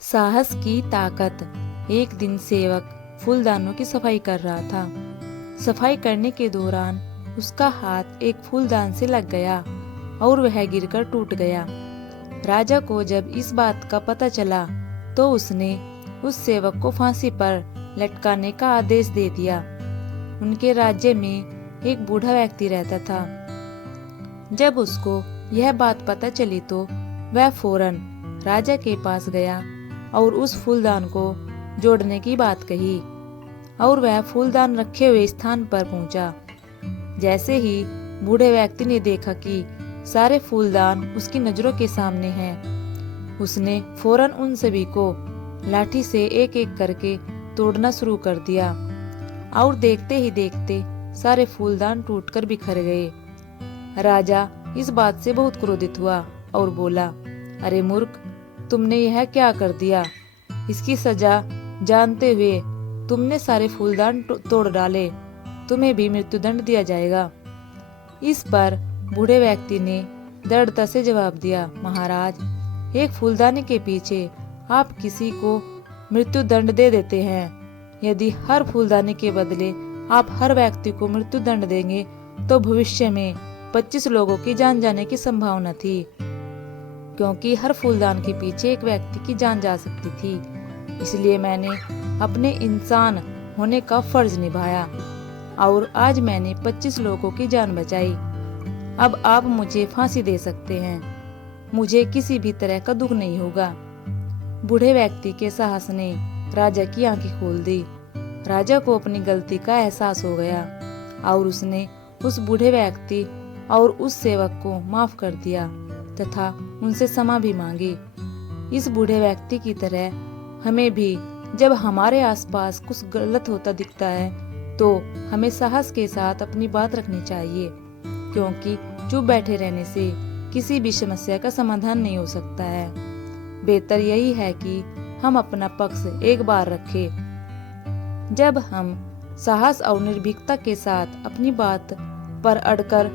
साहस की ताकत। एक दिन सेवक फूलदानों की सफाई कर रहा था। सफाई करने के दौरान उसका हाथ एक फूलदान से लग गया और वह गिरकर टूट गया। राजा को जब इस बात का पता चला तो उसने उस सेवक को फांसी पर लटकाने का आदेश दे दिया। उनके राज्य में एक बूढ़ा व्यक्ति रहता था। जब उसको यह बात पता चली तो वह फौरन राजा के पास गया और उस फूलदान को जोड़ने की बात कही और वह फूलदान रखे हुए स्थान पर पहुंचा। जैसे ही बूढ़े व्यक्ति ने देखा कि सारे फूलदान उसकी नजरों के सामने हैं, उसने फौरन उन सभी को लाठी से एक एक करके तोड़ना शुरू कर दिया और देखते ही देखते सारे फूलदान टूटकर बिखर गए। राजा इस बात से बहुत क्रोधित हुआ और बोला, अरे मूर्ख, तुमने यह क्या कर दिया? इसकी सजा जानते हुए तुमने सारे फूलदान तोड़ डाले, तुम्हें भी मृत्युदंड दिया जाएगा। इस पर बूढ़े व्यक्ति ने दृढ़ता से जवाब दिया, महाराज, एक फूलदानी के पीछे आप किसी को मृत्युदंड दे देते हैं। यदि हर फूलदानी के बदले आप हर व्यक्ति को मृत्युदंड देंगे तो भविष्य में 25 लोगों की जान जाने की संभावना थी, क्योंकि हर फूलदान के पीछे एक व्यक्ति की जान जा सकती थी। इसलिए मैंने अपने इंसान होने का फर्ज निभाया और आज मैंने 25 लोगों की जान बचाई। अब आप मुझे फांसी दे सकते हैं, मुझे किसी भी तरह का दुख नहीं होगा। बूढ़े व्यक्ति के साहस ने राजा की आंखें खोल दी। राजा को अपनी गलती का एहसास हो गया और उसने उस बूढ़े व्यक्ति और उस सेवक को माफ कर दिया तथा उनसे क्षमा भी मांगी। इस बूढ़े व्यक्ति की तरह हमें भी जब हमारे आसपास कुछ गलत होता दिखता है तो हमें साहस के साथ अपनी बात रखनी चाहिए, क्योंकि चुप बैठे रहने से किसी भी समस्या का समाधान नहीं हो सकता है। बेहतर यही है कि हम अपना पक्ष एक बार रखें। जब हम साहस और निर्भीकता के साथ अपनी बात पर अड़कर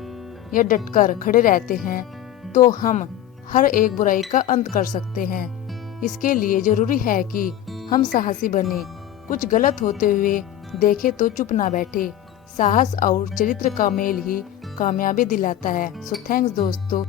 या डटकर खड़े रहते हैं तो हम हर एक बुराई का अंत कर सकते हैं। इसके लिए जरूरी है कि हम साहसी बने, कुछ गलत होते हुए देखे तो चुप ना बैठे। साहस और चरित्र का मेल ही कामयाबी दिलाता है। सो थैंक्स दोस्तों।